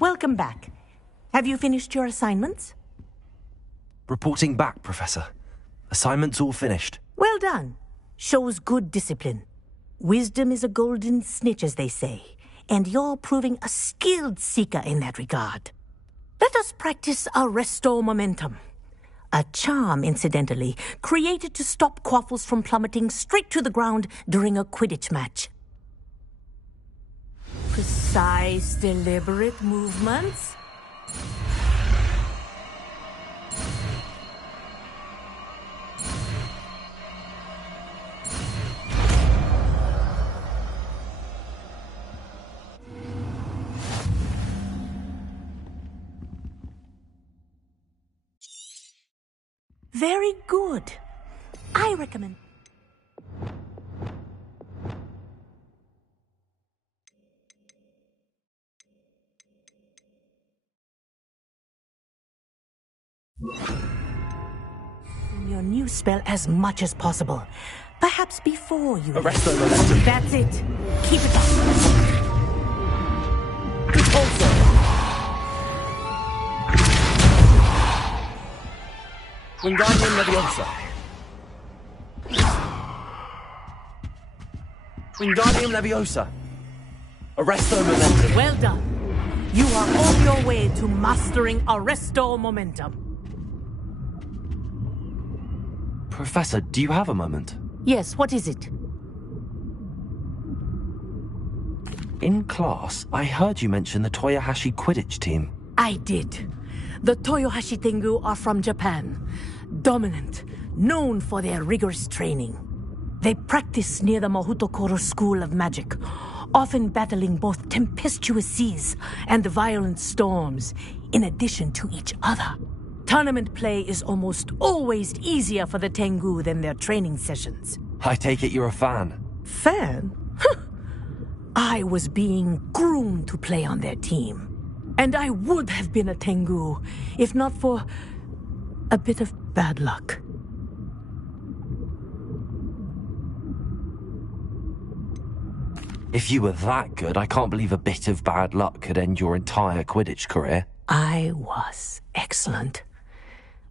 Welcome back. Have you finished your assignments? Reporting back, Professor. Assignment's all finished. Well done. Shows good discipline. Wisdom is a golden snitch, as they say, and you're proving a skilled seeker in that regard. Let us practice Arresto Momentum. A charm, incidentally, created to stop Quaffles from plummeting straight to the ground during a Quidditch match. Precise, deliberate movements. Very good. I recommend... your new spell as much as possible. Perhaps before you... Arresto Momentum. That's it. Keep it up. Repulsor. Wingardium Leviosa. Wingardium Leviosa. Arresto Momentum. Well done. You are on your way to mastering Arresto Momentum. Professor, do you have a moment? Yes, what is it? In class, I heard you mention the Toyohashi Quidditch team. I did. The Toyohashi Tengu are from Japan. Dominant, known for their rigorous training. They practice near the Mahutokoro School of Magic, often battling both tempestuous seas and violent storms, in addition to each other. Tournament play is almost always easier for the Tengu than their training sessions. I take it you're a fan. Fan? I was being groomed to play on their team. And I would have been a Tengu, if not for a bit of bad luck. If you were that good, I can't believe a bit of bad luck could end your entire Quidditch career. I was excellent.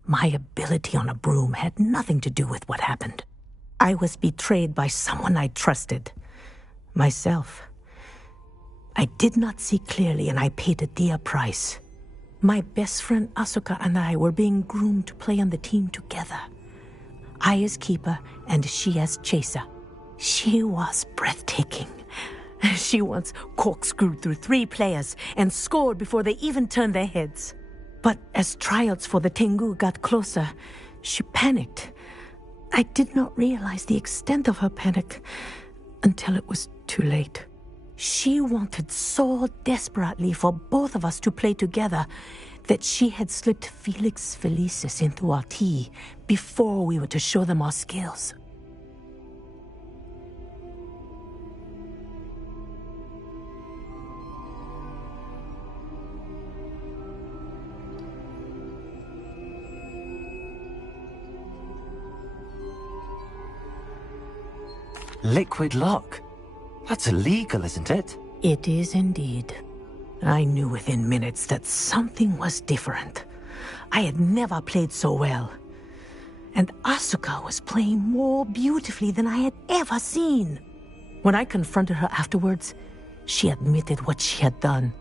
My ability on a broom had nothing to do with what happened. I was betrayed by someone I trusted. Myself. I did not see clearly, and I paid a dear price. My best friend Asuka and I were being groomed to play on the team together. I as keeper, and she as chaser. She was breathtaking. She once corkscrewed through 3 players and scored before they even turned their heads. But as tryouts for the Tengu got closer, she panicked. I did not realize the extent of her panic until it was too late. She wanted so desperately for both of us to play together that she had slipped Felix Felicis into our tea before we were to show them our skills. Liquid luck? That's illegal, isn't it? It is indeed. I knew within minutes that something was different. I had never played so well. And Asuka was playing more beautifully than I had ever seen. When I confronted her afterwards, she admitted what she had done.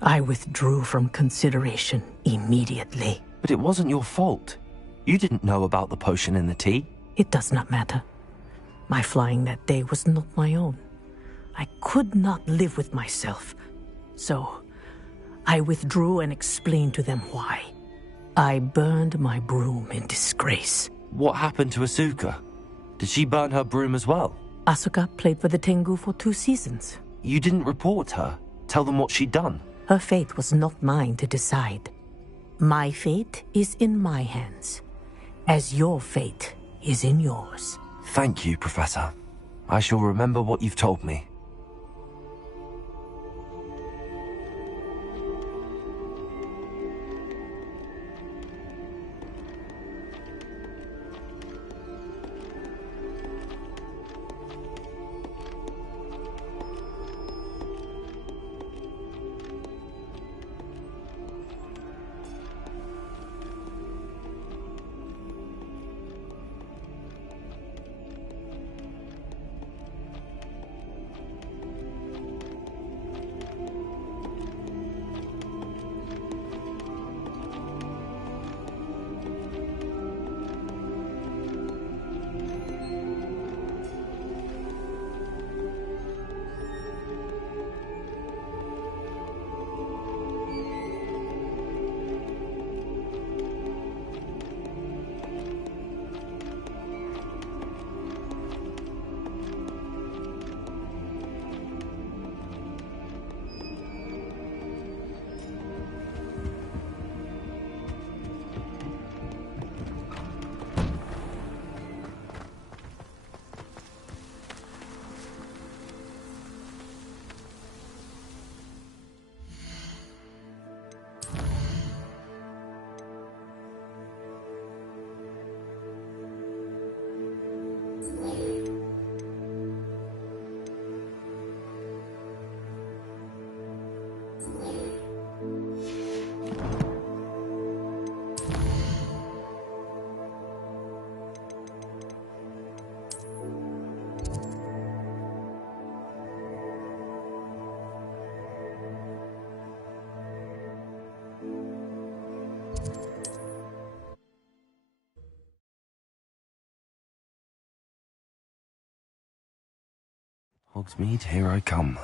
I withdrew from consideration immediately. But it wasn't your fault. You didn't know about the potion in the tea. It does not matter. My flying that day was not my own. I could not live with myself. So, I withdrew and explained to them why. I burned my broom in disgrace. What happened to Asuka? Did she burn her broom as well? Asuka played for the Tengu for 2 seasons. You didn't report her? Tell them what she'd done? Her fate was not mine to decide. My fate is in my hands, as your fate is in yours. Thank you, Professor. I shall remember what you've told me. Hogsmeade, here I come.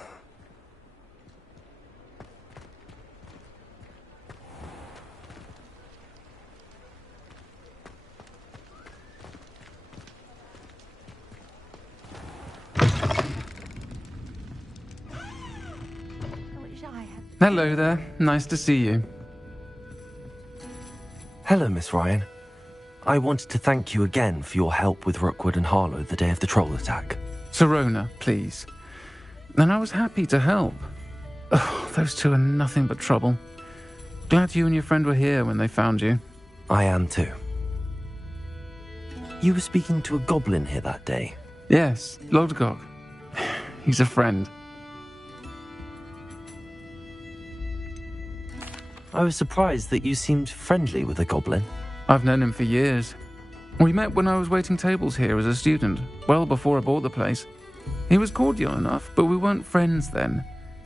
Hello there. Nice to see you. Hello, Miss Ryan. I wanted to thank you again for your help with Rookwood and Harlow the day of the troll attack. Sirona, please. And I was happy to help. Oh, those two are nothing but trouble. Glad you and your friend were here when they found you. I am too. You were speaking to a goblin here that day. Yes, Lodgok. He's a friend. I was surprised that you seemed friendly with a goblin. I've known him for years. We met when I was waiting tables here as a student, well before I bought the place. He was cordial enough, but we weren't friends then.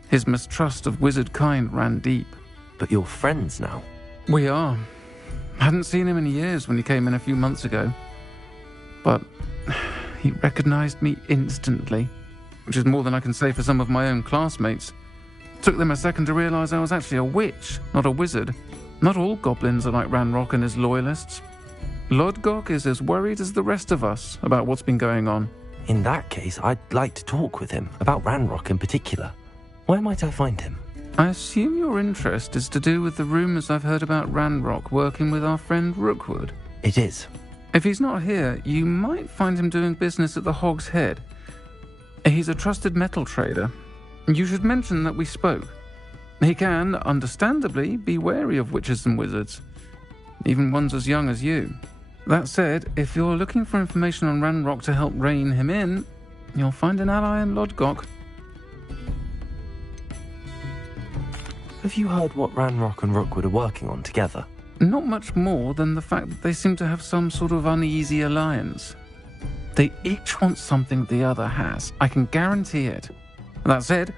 His mistrust of wizard kind ran deep. But you're friends now. We are. Hadn't seen him in years when he came in a few months ago. But he recognized me instantly, which is more than I can say for some of my own classmates. Took them a second to realize I was actually a witch, not a wizard. Not all goblins are like Ranrock and his loyalists. Lodgok is as worried as the rest of us about what's been going on. In that case, I'd like to talk with him, about Ranrock in particular. Where might I find him? I assume your interest is to do with the rumors I've heard about Ranrock working with our friend Rookwood. It is. If he's not here, you might find him doing business at the Hog's Head. He's a trusted metal trader. You should mention that we spoke. He can, understandably, be wary of witches and wizards, even ones as young as you. That said, if you're looking for information on Ranrock to help rein him in, you'll find an ally in Lodgok. Have you heard what Ranrock and Rookwood are working on together? Not much more than the fact that they seem to have some sort of uneasy alliance. They each want something the other has, I can guarantee it. That said,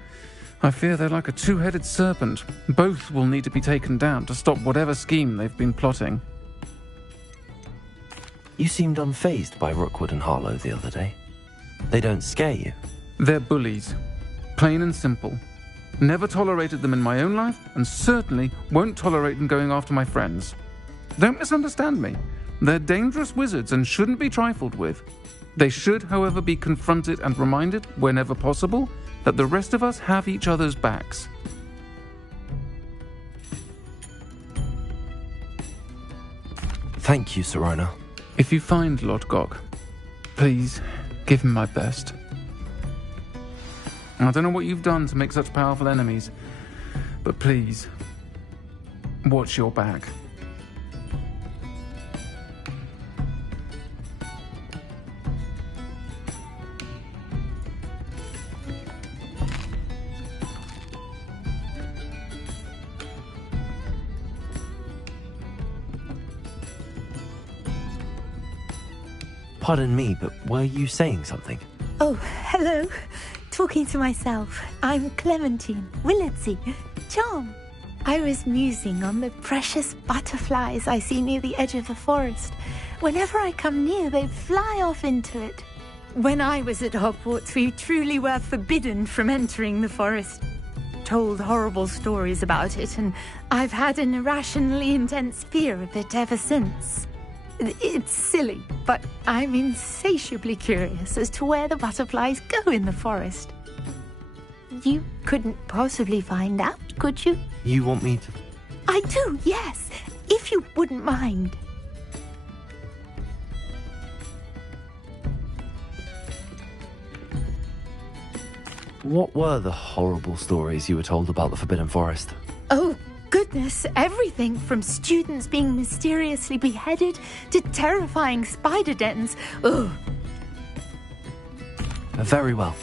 I fear they're like a two-headed serpent. Both will need to be taken down to stop whatever scheme they've been plotting. You seemed unfazed by Rookwood and Harlow the other day. They don't scare you. They're bullies. Plain and simple. Never tolerated them in my own life, and certainly won't tolerate them going after my friends. Don't misunderstand me. They're dangerous wizards and shouldn't be trifled with. They should, however, be confronted and reminded, whenever possible, that the rest of us have each other's backs. Thank you, Sirona. If you find Lodgok, please give him my best. I don't know what you've done to make such powerful enemies, but please, watch your back. Pardon me, but were you saying something? Oh, hello. Talking to myself. I'm Clementine Willardsey. Charm. I was musing on the precious butterflies I see near the edge of the forest. Whenever I come near, they fly off into it. When I was at Hogwarts, we truly were forbidden from entering the forest. Told horrible stories about it, and I've had an irrationally intense fear of it ever since. It's silly, but I'm insatiably curious as to where the butterflies go in the forest. You couldn't possibly find out, could you? You want me to... I do, yes, if you wouldn't mind. What were the horrible stories you were told about the Forbidden Forest? Oh, goodness, everything from students being mysteriously beheaded to terrifying spider dens. Ugh. Very well.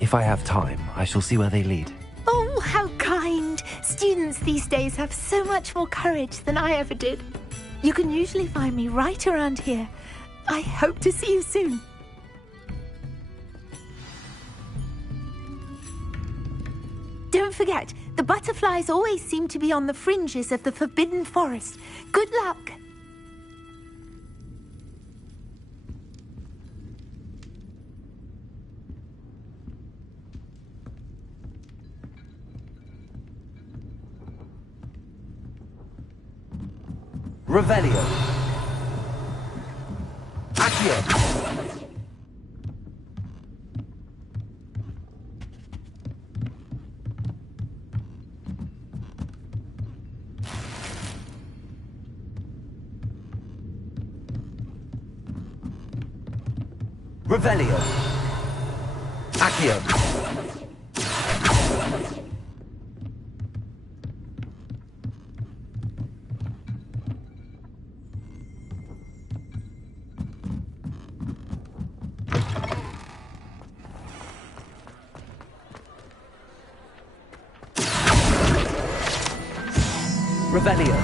If I have time, I shall see where they lead. Oh, how kind. Students these days have so much more courage than I ever did. You can usually find me right around here. I hope to see you soon. Don't forget, the butterflies always seem to be on the fringes of the Forbidden Forest. Good luck. Revelio. Accio. Revelio. Accio. Revelio.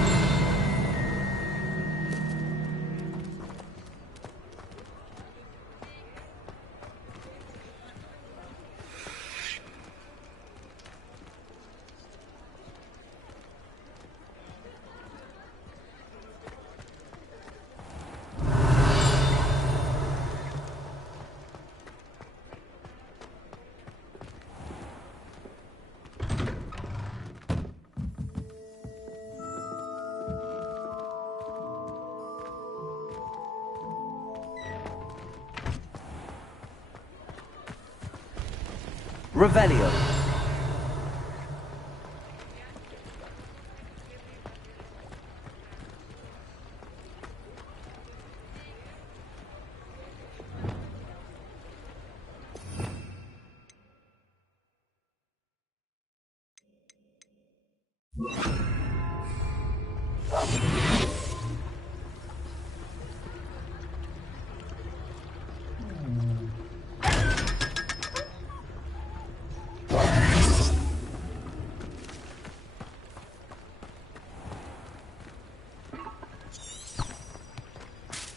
Revelio.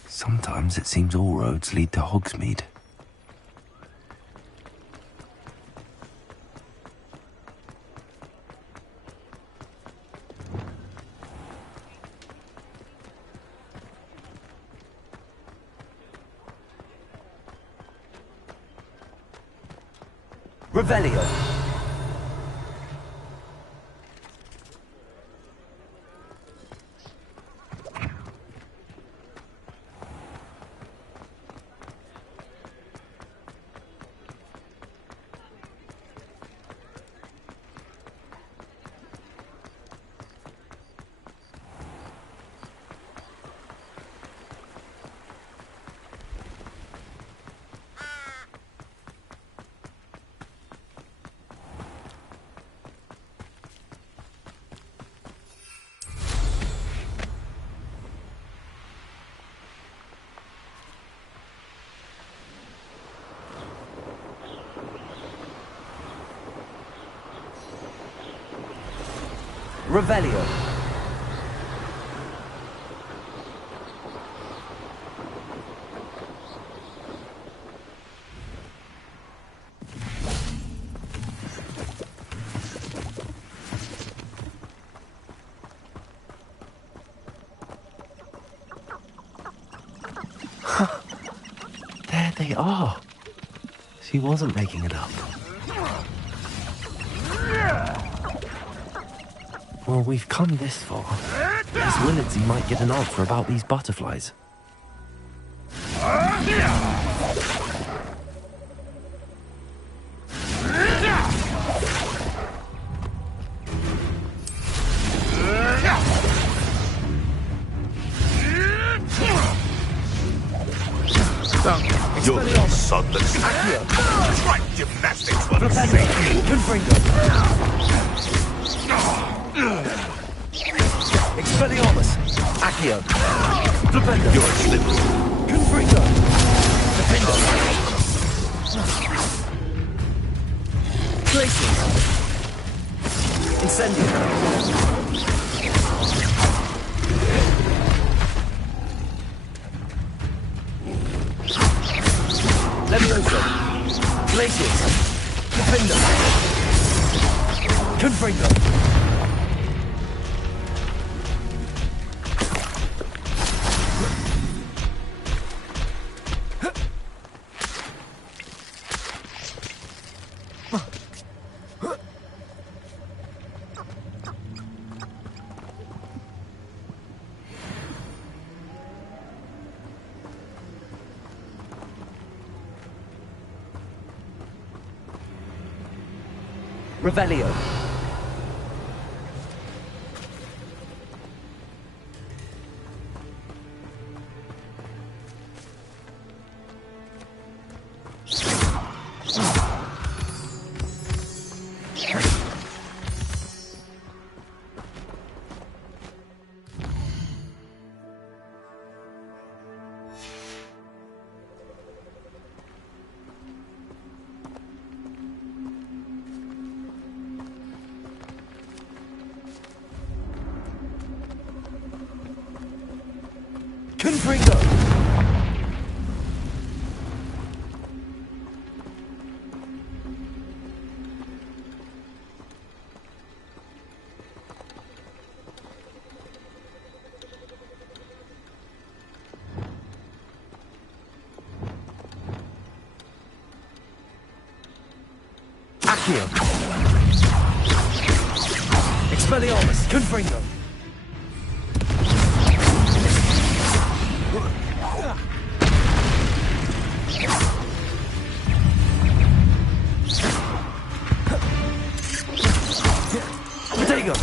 Sometimes it seems all roads lead to Hogsmeade. Revelio. Revelio. There they are. She wasn't making it up. Well, we've come this far. Miss Willardsy might get an answer about these butterflies. You're the sonless. Try gymnastics for the sake. Expelliarmus! Accio! Flipendo! You're a slipper. Confringo! Defendo! Glacius! Incendio! Levioso! Glacius! Defendo! Confringo! Revelio. Confringo! Accio! Expelliarmus! Confringo! Protego!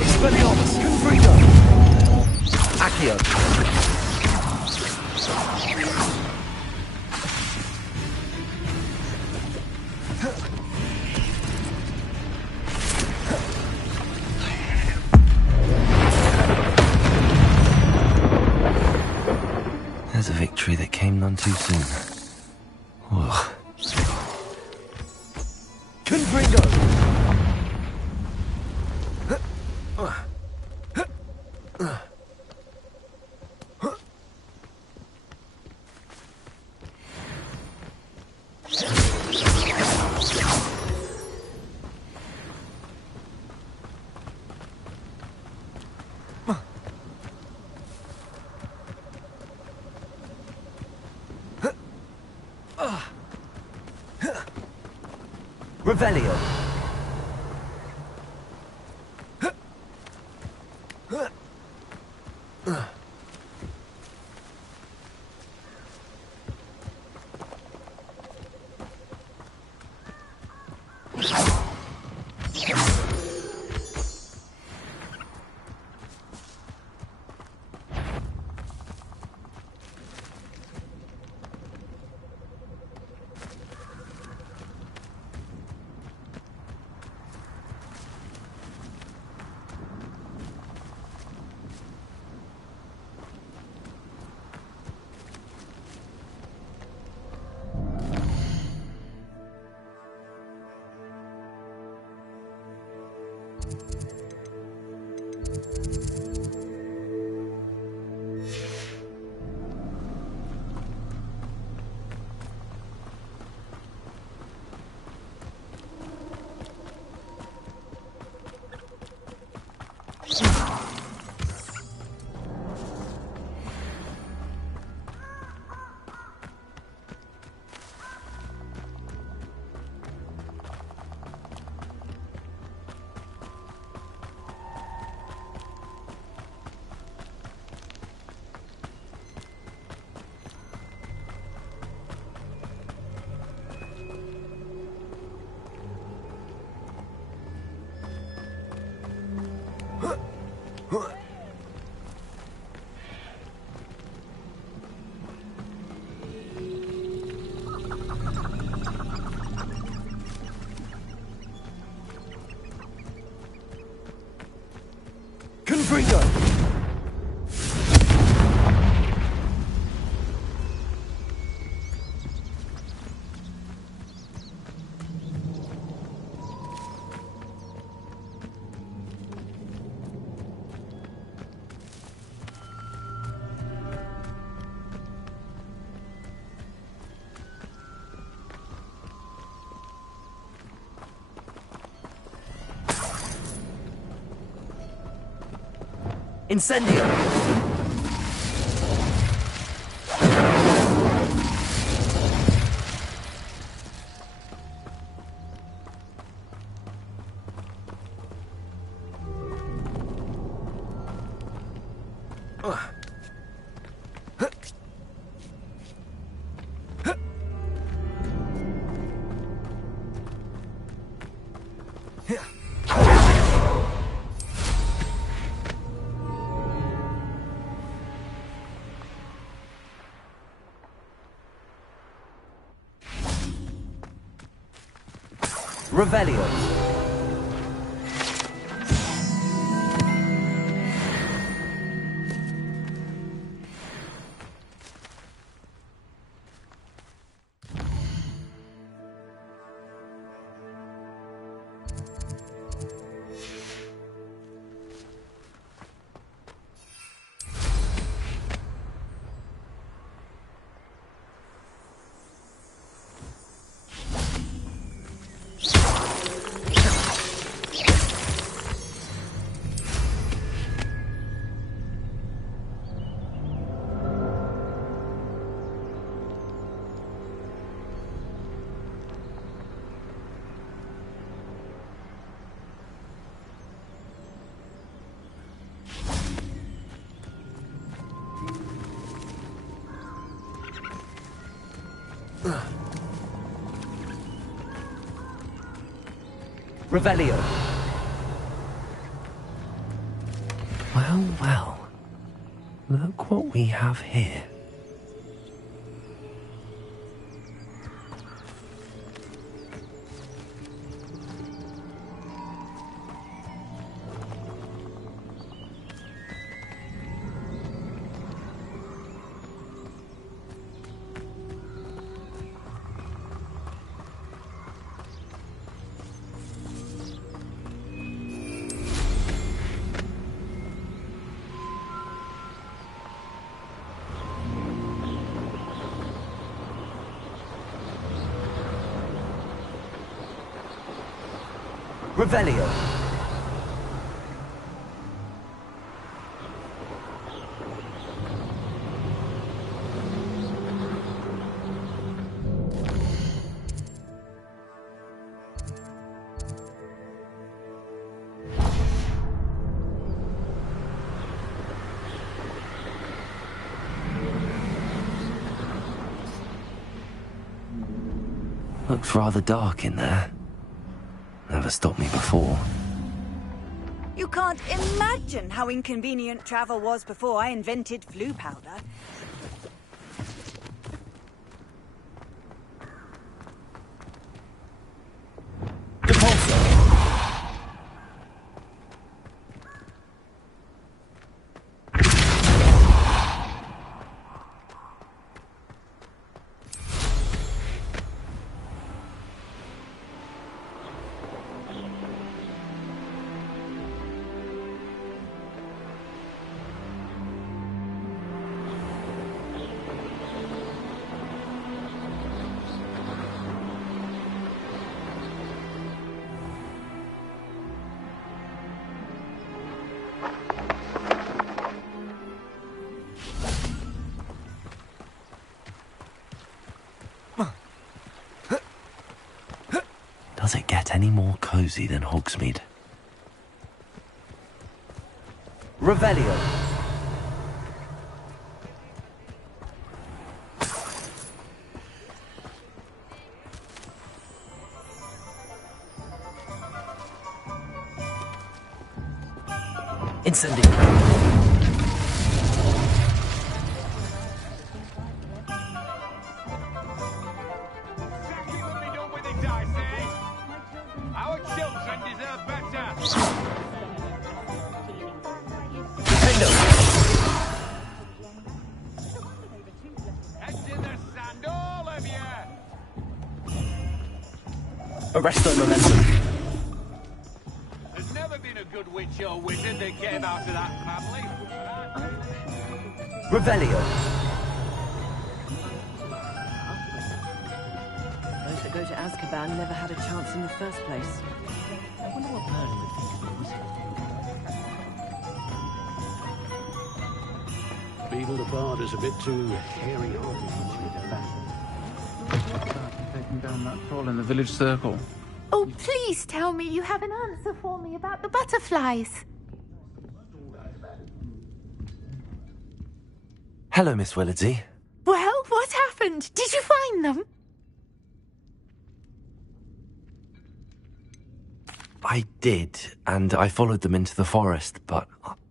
Expelliarmus! Confringo! Accio! There's a victory that came none too soon. Ugh. Confringo! Revelio. Confringo! Incendio! Revelio. Revelio. Well, well. Look what we have here. Revelio. Looks rather dark in there. Never stopped me before. You can't imagine how inconvenient travel was before I invented flu powder. Does it get any more cozy than Hogsmeade? Revelio. Incendio. Arresto momentum. There's never been a good witch or wizard that came out of that family. Revelio. Those that go to Azkaban never had a chance in the first place. I wonder what Merlin would think of these. Beetle the Bard is a bit too hairy-hearted for my fashion. Taking down that troll in the village circle. Oh, please tell me you have an answer for me about the butterflies. Hello, Miss Willardsey. Well, what happened? Did you find them? I did, and I followed them into the forest, but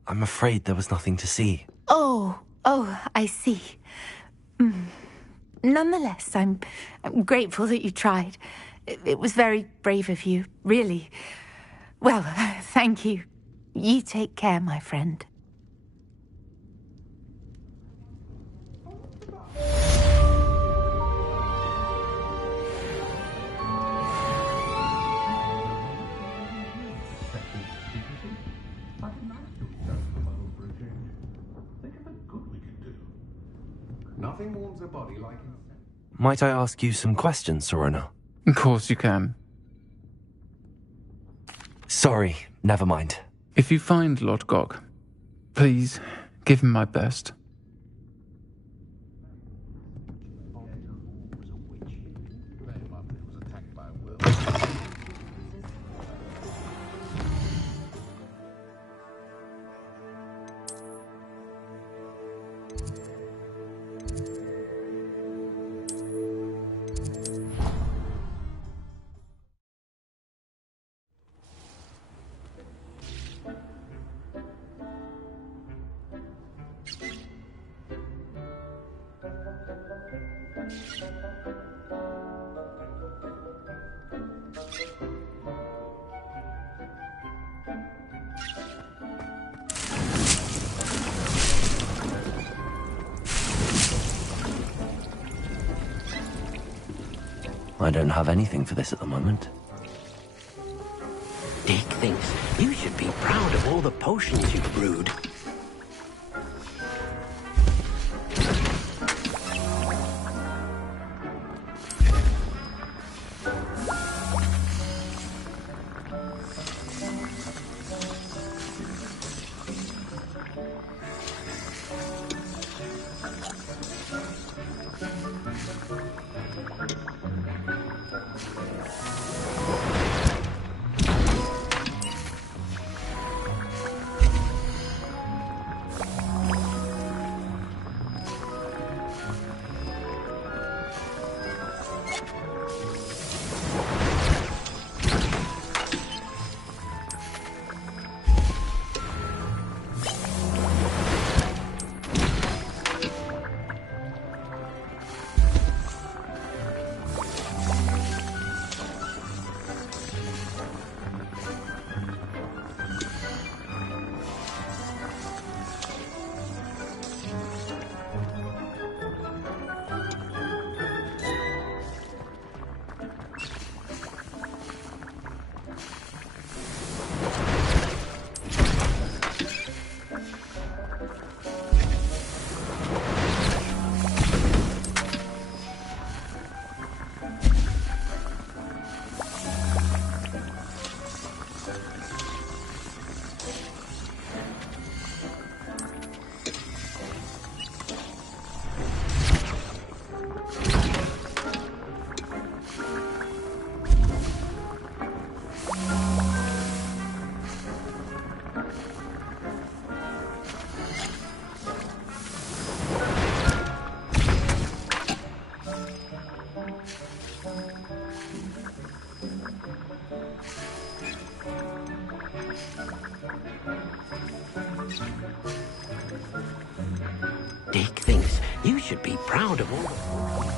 I'm afraid there was nothing to see. Oh, I see. Nonetheless, I'm grateful that you tried. It was very brave of you, really. Well, thank you. You take care, my friend. Nothing warms a body like... Might I ask you some questions, Serena? Of course you can. Sorry, never mind. If you find Lord Gog, please give him my best. I don't have anything for this at the moment. Dick thinks you should be proud of all the potions you've brewed. Dick thinks you should be proud of all.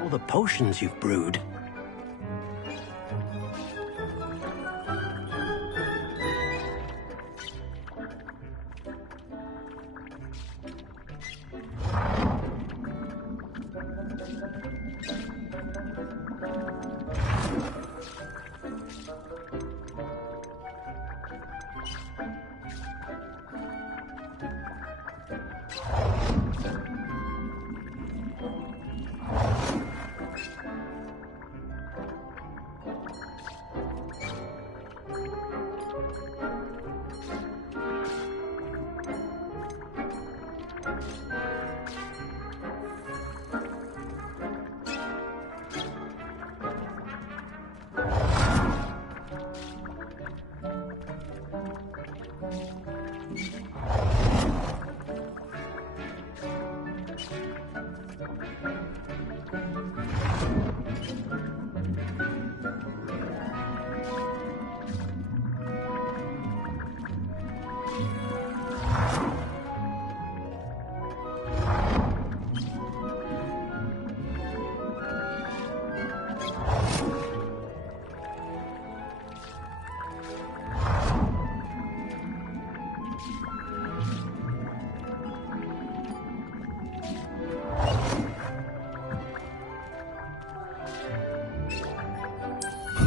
All the potions you've brewed.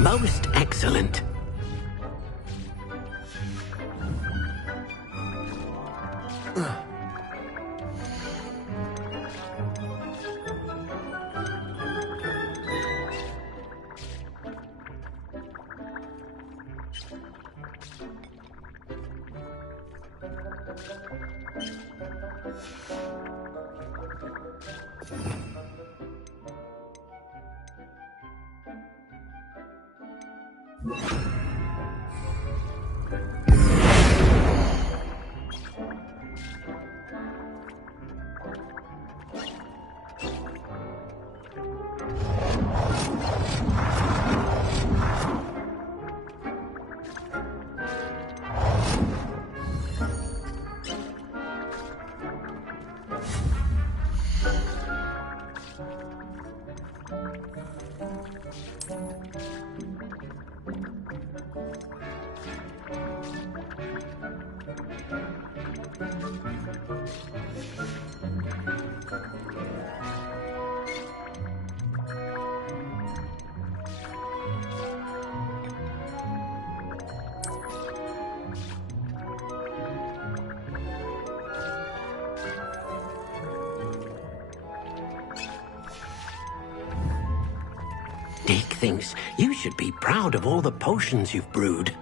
Most excellent. Dick thinks you should be proud of all the potions you've brewed.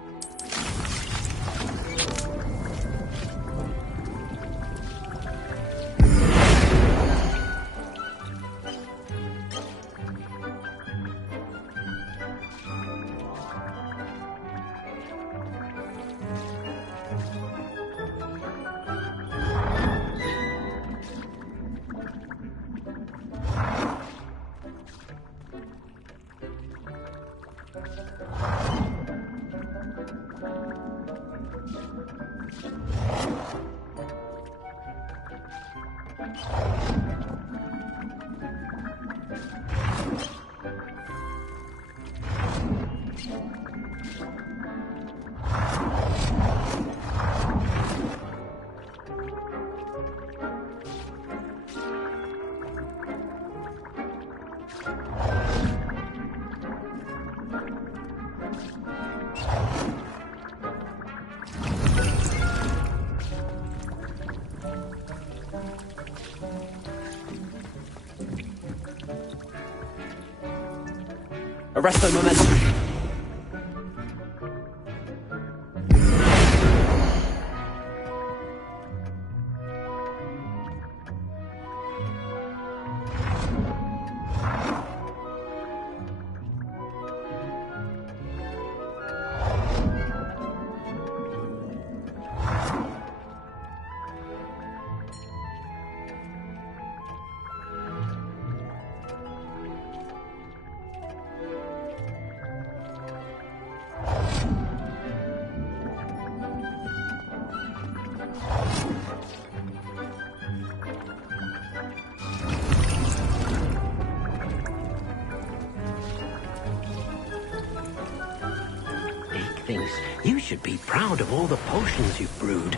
Arresto momentum. Thinks you should be proud of all the potions you've brewed.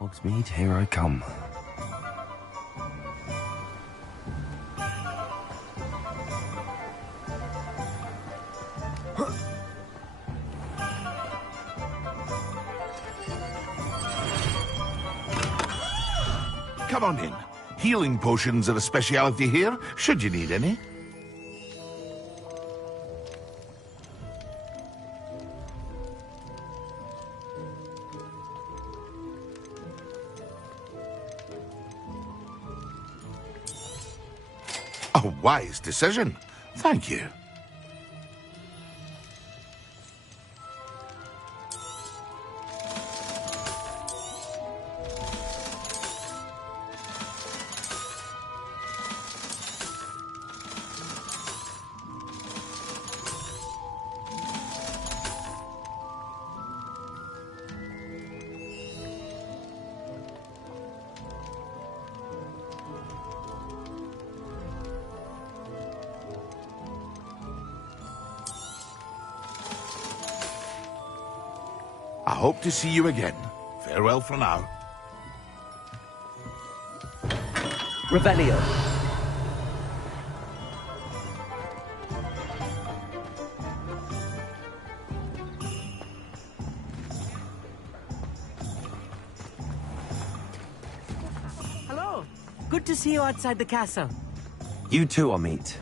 Hogsmeade, here I come. Come on in. Healing potions are a speciality here, should you need any. A wise decision. Thank you. I hope to see you again. Farewell for now. Revelio. Hello. Good to see you outside the castle. You too, Amit.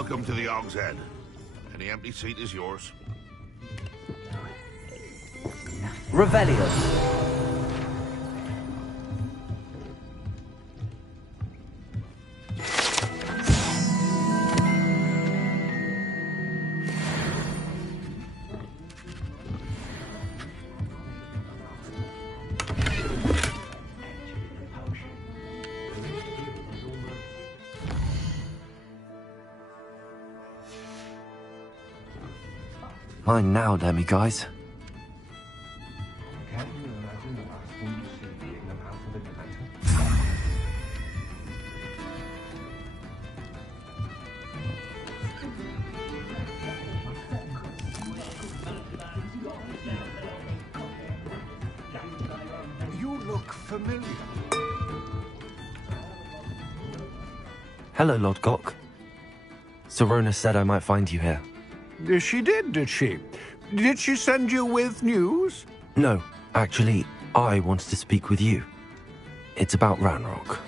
Welcome to the Og's Head. Any empty seat is yours. Revelio. Mine now, Demi, guys. You look familiar. Hello, Lord Gok. Serona said I might find you here. She did she? Did she send you with news? No, actually, I wanted to speak with you. It's about Ranrock.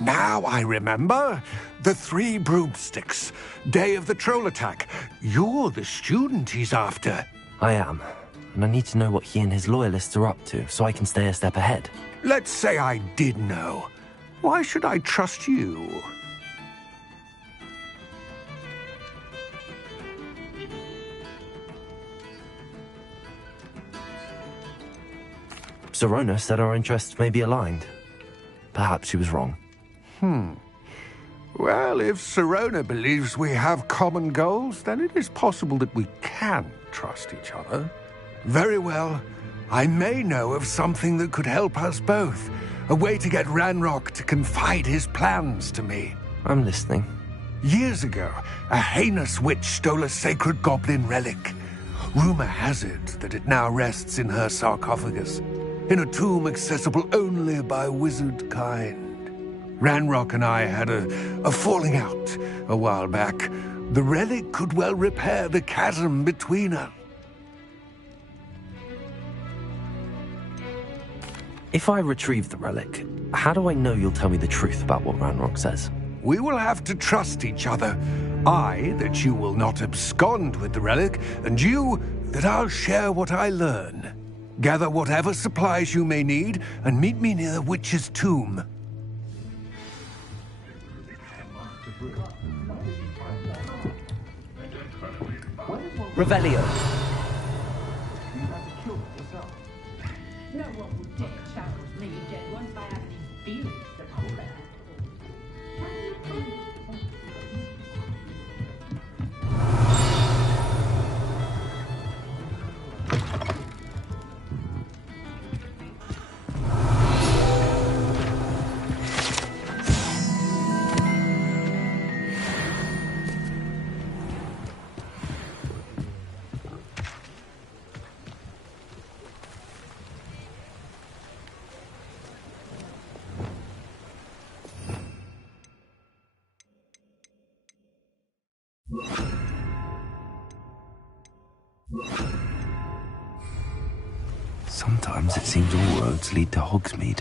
Now I remember. The 3 broomsticks. Day of the troll attack. You're the student he's after. I am, and I need to know what he and his loyalists are up to so I can stay a step ahead. Let's say I did know. Why should I trust you? Serona said our interests may be aligned. Perhaps she was wrong. Well, if Serona believes we have common goals, then it is possible that we can trust each other. Very well. I may know of something that could help us both. A way to get Ranrock to confide his plans to me. I'm listening. Years ago, a heinous witch stole a sacred goblin relic. Rumor has it that it now rests in her sarcophagus, in a tomb accessible only by wizard kind. Ranrock and I had a falling out a while back. The relic could well repair the chasm between us. If I retrieve the relic, how do I know you'll tell me the truth about what Ranrock says? We will have to trust each other. I, that you will not abscond with the relic, and you, that I'll share what I learn. Gather whatever supplies you may need, and meet me near the witch's tomb. Revelio. No one would dare challenge me, dead ones, by having feelings about that. Sometimes it seems all roads lead to Hogsmeade.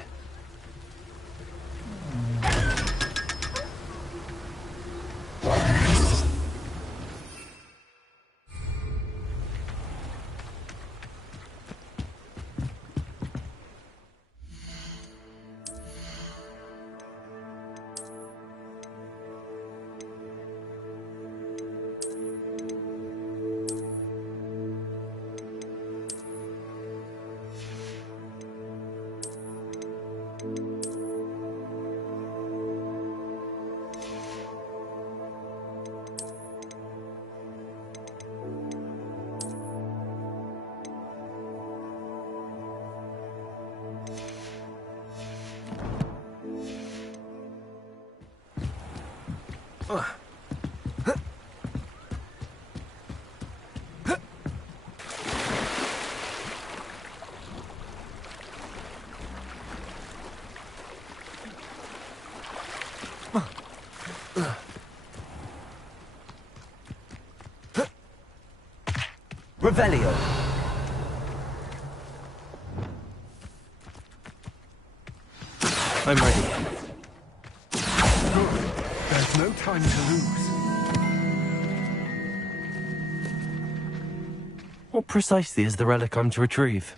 Revelio. I'm ready. Good. There's no time to lose. What precisely is the relic I'm to retrieve?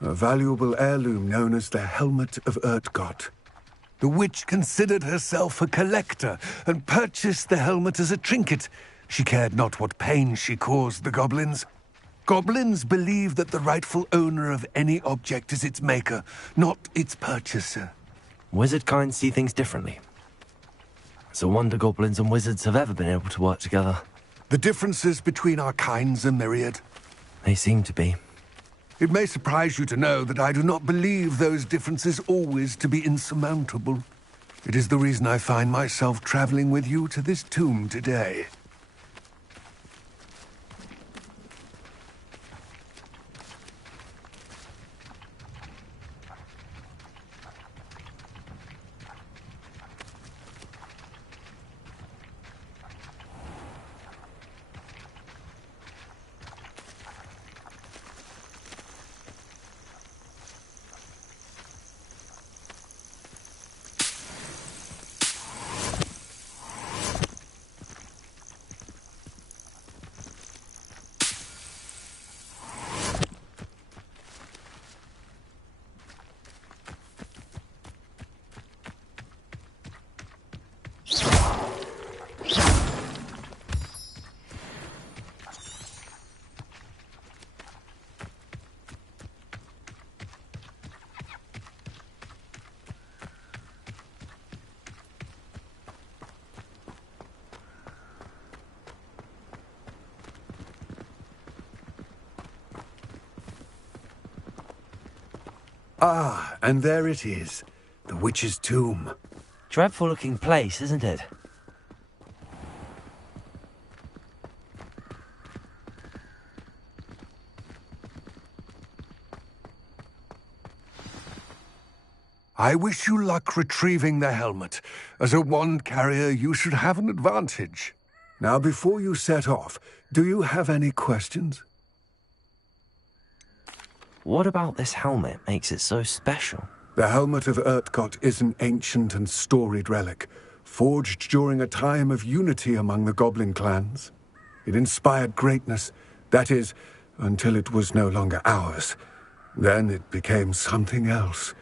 A valuable heirloom known as the Helmet of Urtkot. The witch considered herself a collector and purchased the helmet as a trinket. She cared not what pain she caused the goblins. Goblins believe that the rightful owner of any object is its maker, not its purchaser. Wizard kind see things differently. It's a wonder goblins and wizards have ever been able to work together. The differences between our kinds are myriad. They seem to be. It may surprise you to know that I do not believe those differences always to be insurmountable. It is the reason I find myself traveling with you to this tomb today. Ah, and there it is. The witch's tomb. Dreadful looking place, isn't it? I wish you luck retrieving the helmet. As a wand carrier, you should have an advantage. Now, before you set off, do you have any questions? What about this helmet makes it so special? The Helmet of Urtkot is an ancient and storied relic, forged during a time of unity among the goblin clans. It inspired greatness, that is, until it was no longer ours. Then it became something else.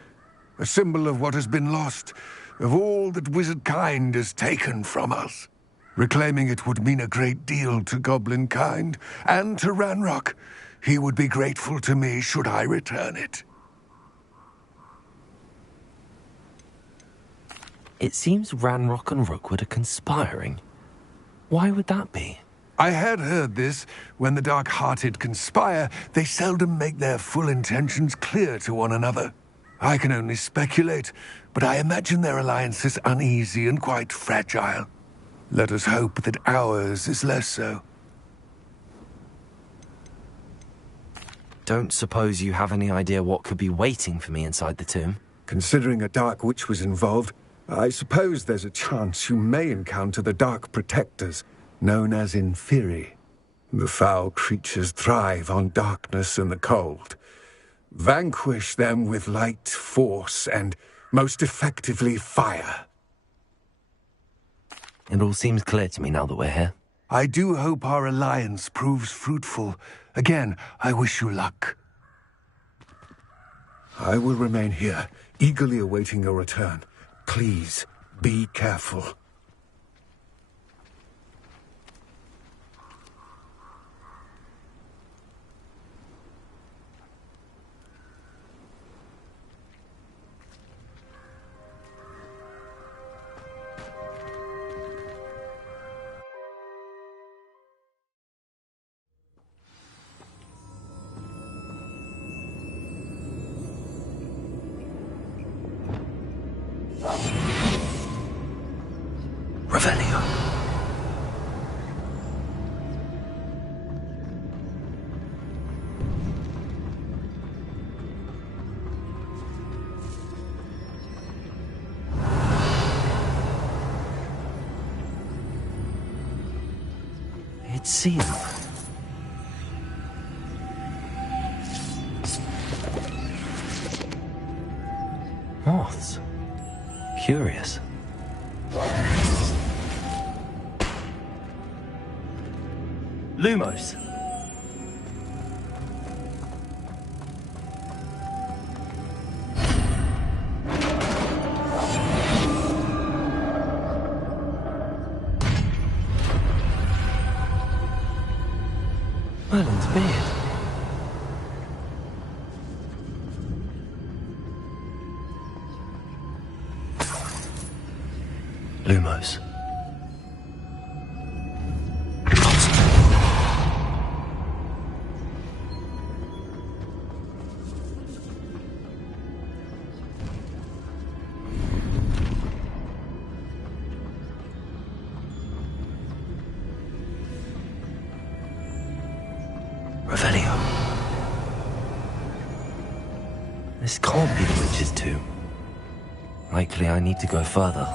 A symbol of what has been lost, of all that wizard kind has taken from us. Reclaiming it would mean a great deal to goblin kind, and to Ranrock. He would be grateful to me should I return it. It seems Ranrock and Rookwood are conspiring. Why would that be? I had heard this. When the dark-hearted conspire, they seldom make their full intentions clear to one another. I can only speculate, but I imagine their alliance is uneasy and quite fragile. Let us hope that ours is less so. Don't suppose you have any idea what could be waiting for me inside the tomb? Considering a dark witch was involved, I suppose there's a chance you may encounter the Dark Protectors, known as Inferi. The foul creatures thrive on darkness and the cold. Vanquish them with light, force, and, most effectively, fire. It all seems clear to me now that we're here. I do hope our alliance proves fruitful. Again, I wish you luck. I will remain here, eagerly awaiting your return. Please, be careful. Revelio. It's sealed. Moths. Curious. Lumos. Merlin's beard. Lumos. Revelio. This can't be the witch's tomb. Likely I need to go further.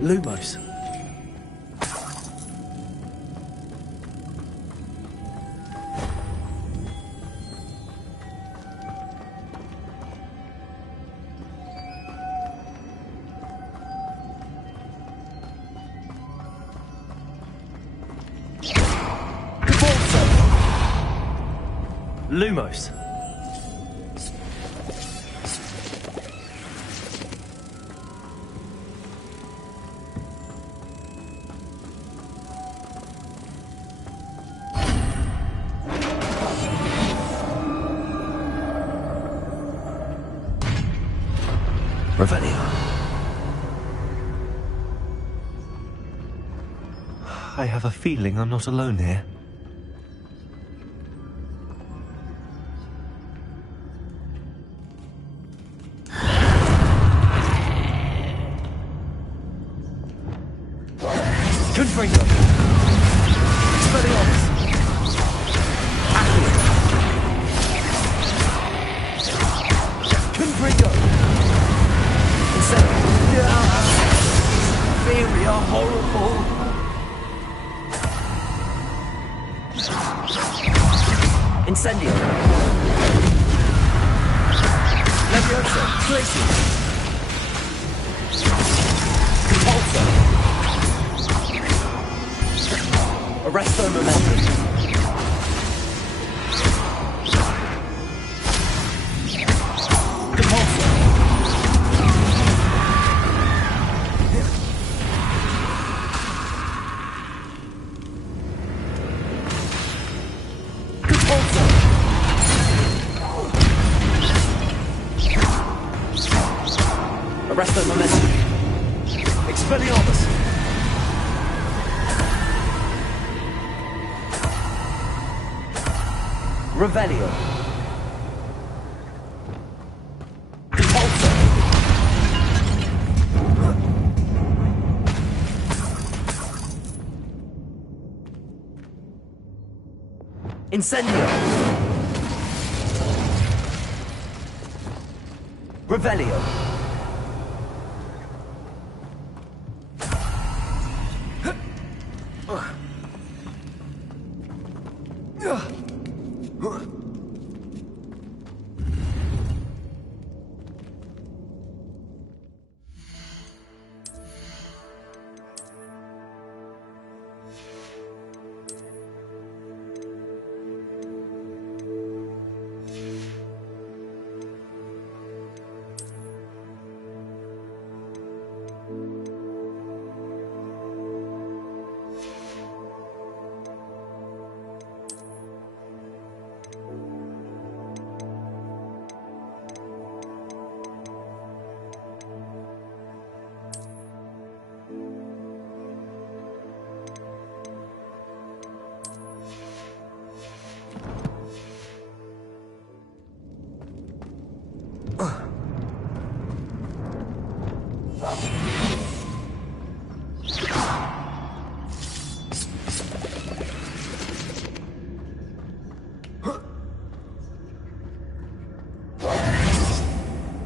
Lumos. Lumos. Revelio. I have a feeling I'm not alone here. Confringo. Expelliarmus. Accio. Confringo. Very horrible. Incendio. Leviosa. Glacier. Compulsor. Arresto momentum. Compulsor. Compulsor. Arresto momentum. Expelliarmus. Revelio. Compulsor. Incendio. Revelio.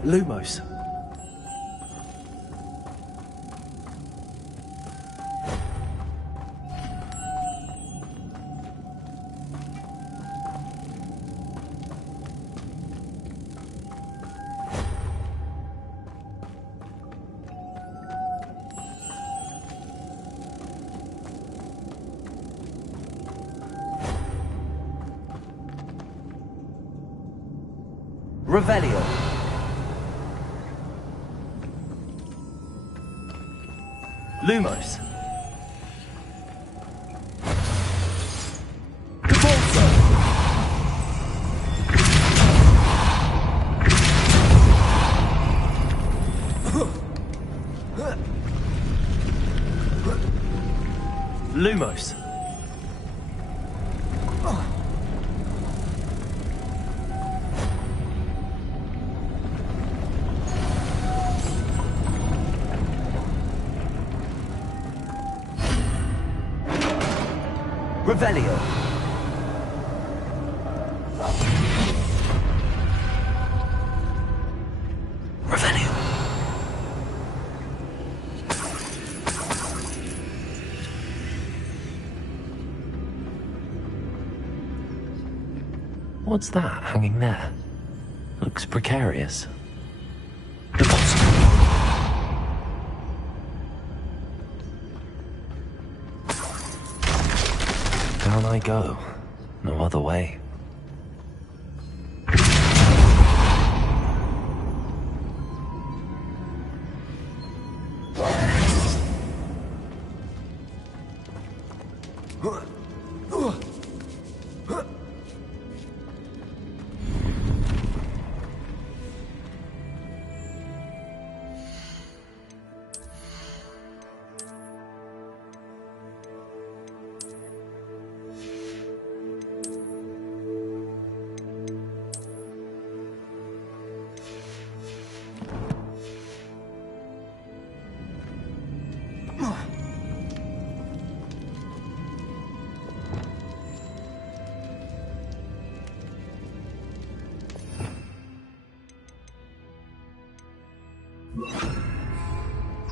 Lumos. Revelio. Lumos. Lumos. Revelio. Revelio. What's that hanging there? Looks precarious. Deposit. Down I go. No other way.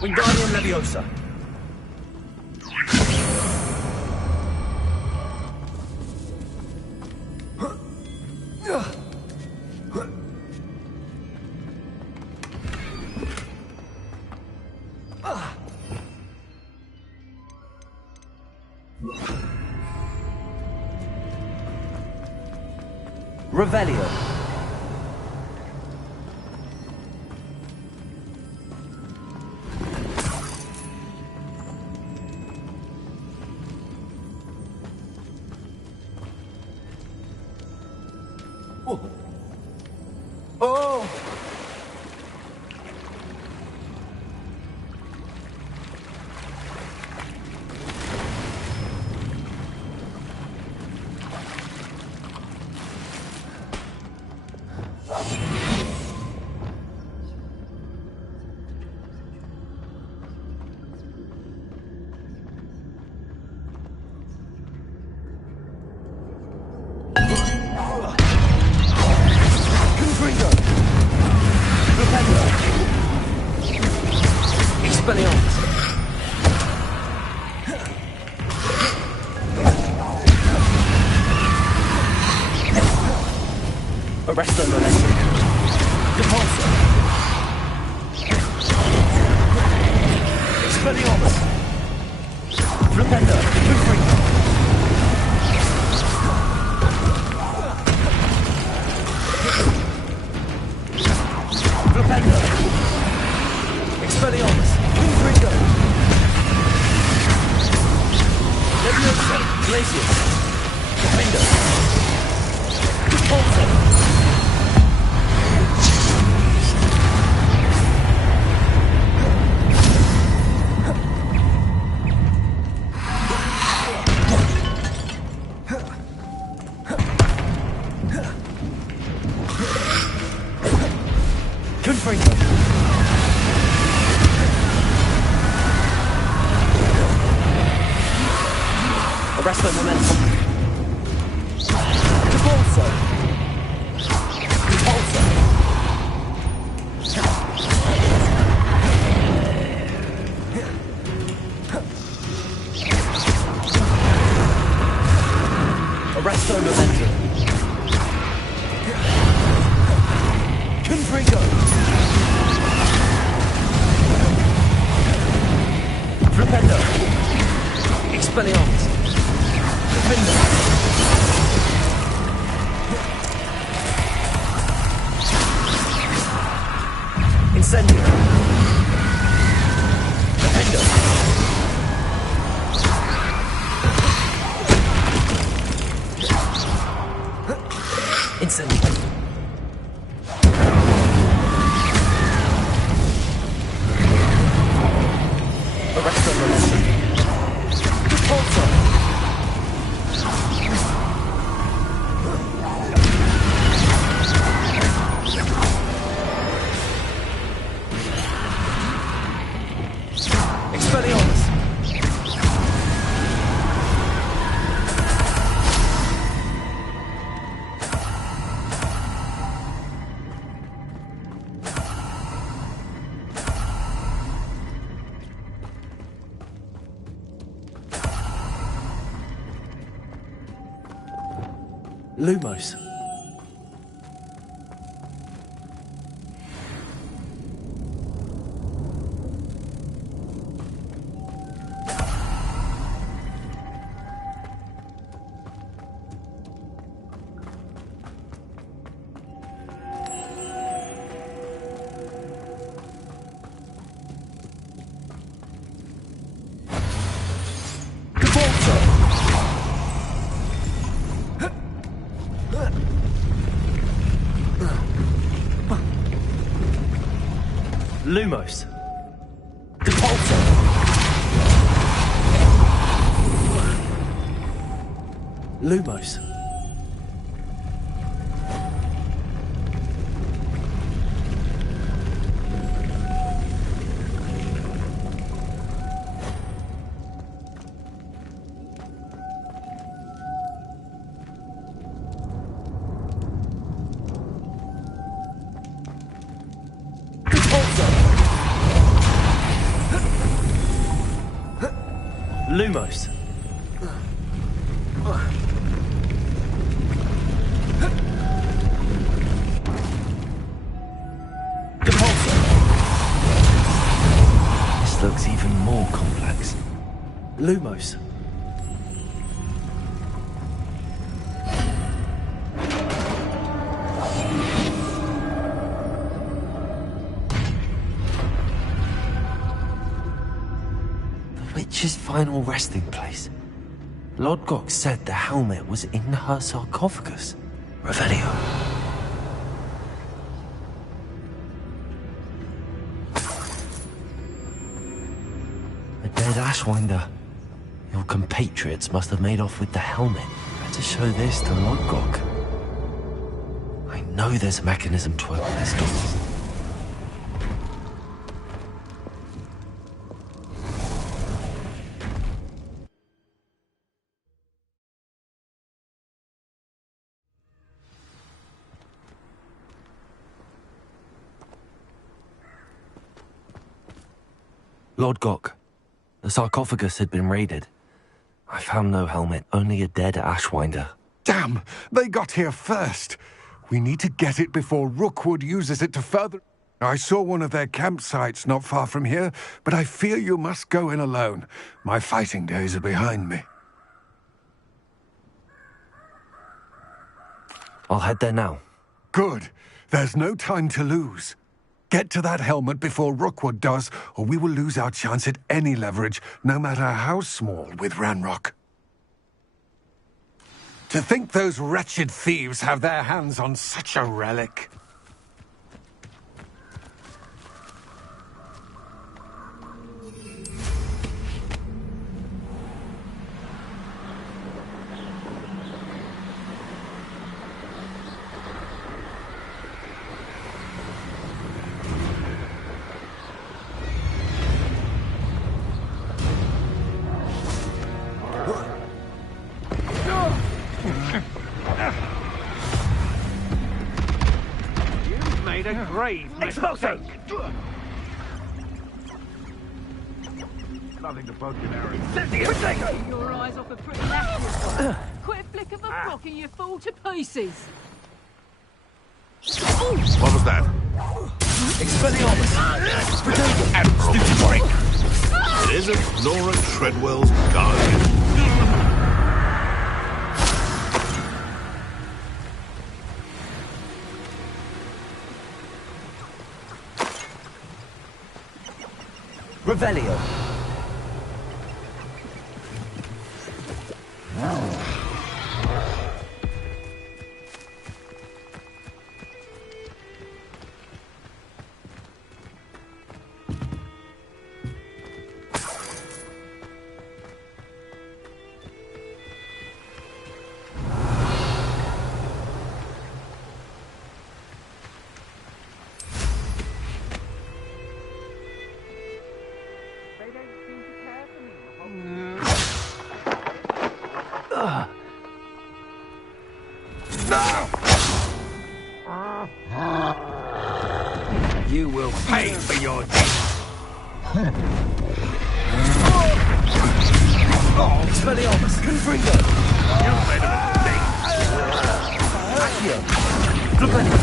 Wingardium Leviosa. Revelio. Oh! Arresto momentum. Depulso. Expelliarmus. Flipendo. Flipendo. Flipendo. Expelliarmus. Flipendo. Leviosa. Glacius. Flipendo. Depulso. Arrest the momentum. Depulso. Depulso. Arrest the momentum. Confringo. Flipendo. Expelliarmus. Defender. Incendio. Defender. Incendio. Arresto momentum. Repulsor. Expelliarmus. Lumos. Lumos. Depulso. Lumos. Lumos. Depulso. This looks even more complex. Lumos. Witch's final resting place. Lodgok said the helmet was in her sarcophagus. Revelio. A dead Ashwinder. Your compatriots must have made off with the helmet. Better show this to Lodgok. I know there's a mechanism to open this door. Lodgok, the sarcophagus had been raided. I found no helmet, only a dead Ashwinder. Damn! They got here first! We need to get it before Rookwood uses it to further... I saw one of their campsites not far from here, but I fear you must go in alone. My fighting days are behind me. I'll head there now. Good. There's no time to lose. Get to that helmet before Rookwood does, or we will lose our chance at any leverage, no matter how small, with Ranrock. To think those wretched thieves have their hands on such a relic. A grave mistake. Nothing to poke an arrow. Keep your eyes off a pretty accurate. Quick flick of a rock and you fall to pieces. What was that? Expelliarmus. Stupid break. It isn't Nora Treadwell's guardian. Revelio. You will pay for your deeds. Expelliarmus! Confringo! You made a mistake. Accio! Revelio!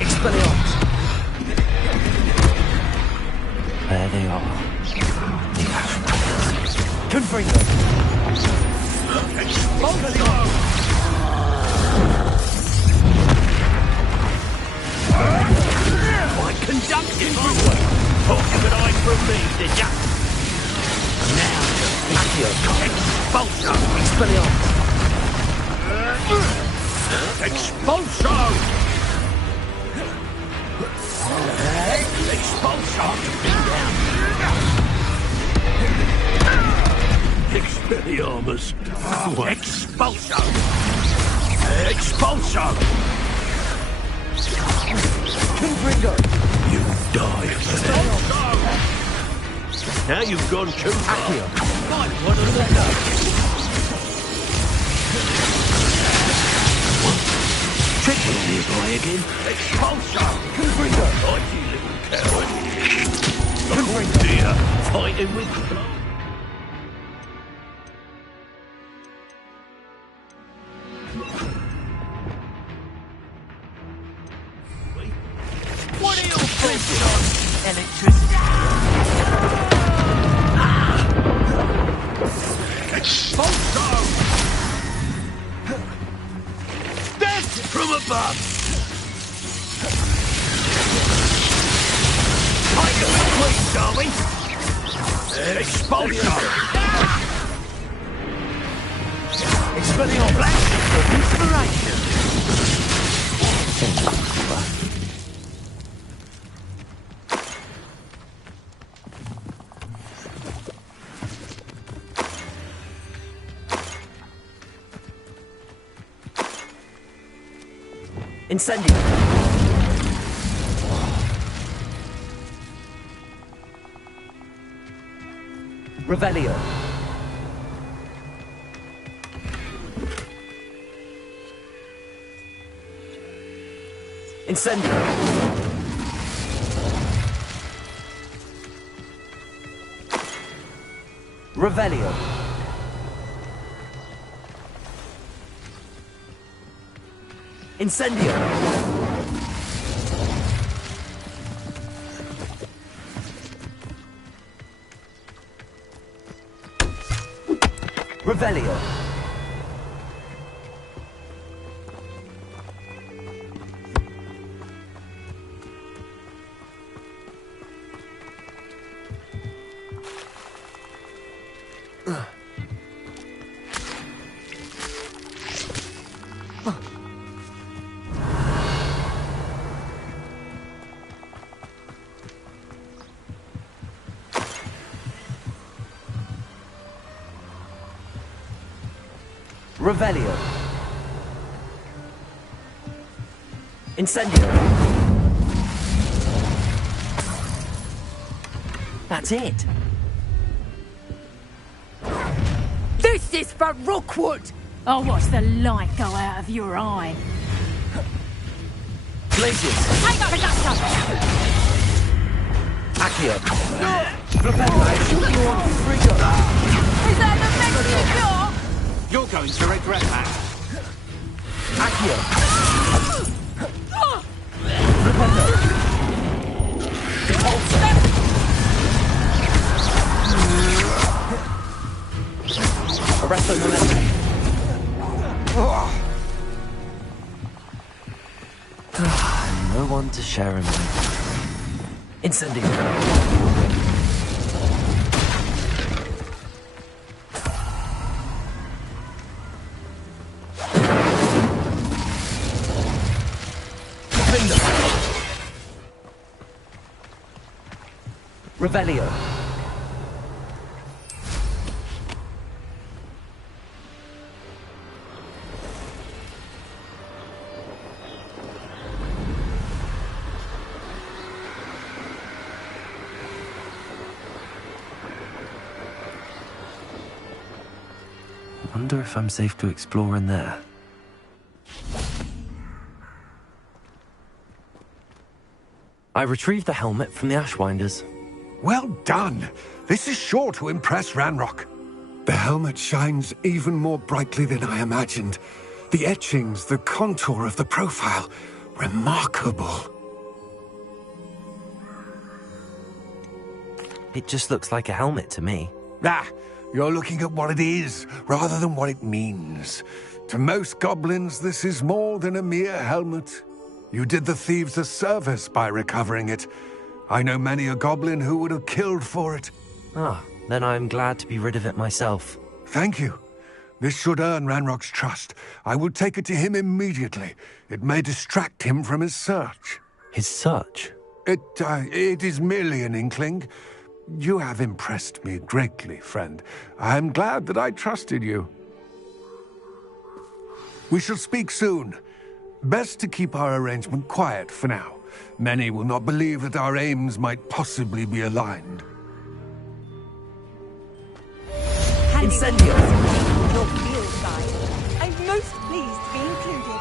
Expelliarmus! There they are. The Ashwinders. Confringo! Expelliarmus! I conducted my work. Thought you could hide from me, did ya? Now, Accio! expulso! Expelliarmus! Expulso! Expulso! Expelliarmus! Expulso! Expulso! Confringo! You die for that. Now you've gone too far. Accio! Might want to let up. Trickle nearby again. Expulso! Confringo! Mighty little coward. Confringo! Dear, fighting with blood. What are you thinking on? Electricity? Expulso! Death from above! Take it with Queen, Darby! Expulso! Expelliarmus! Flashes of inspiration! Incendio! Revelio! Incendio! Revelio! Incendio! Revelio! Revelio! Incendio! That's it! This is for Rookwood! I'll watch the light go out of your eye. Blazes! Take up a duster! Accio! Revelio! I shoot you on Confringo! Is that the message you got? You're going to regret that. Accio! Rependo! Arresto momentum. No one to share him with. Incendio. Revelio. Wonder if I'm safe to explore in there. I retrieved the helmet from the Ashwinders. Well done. This is sure to impress Ranrock. The helmet shines even more brightly than I imagined. The etchings, the contour of the profile, remarkable. It just looks like a helmet to me. Ah, you're looking at what it is, rather than what it means. To most goblins, this is more than a mere helmet. You did the thieves a service by recovering it. I know many a goblin who would have killed for it. Ah, then I'm glad to be rid of it myself. Thank you. This should earn Ranrock's trust. I will take it to him immediately. It may distract him from his search. His search? It is merely an inkling. You have impressed me greatly, friend. I am glad that I trusted you. We shall speak soon. Best to keep our arrangement quiet for now. Many will not believe that our aims might possibly be aligned. Incendio! Your field guide. I'm most pleased to be included.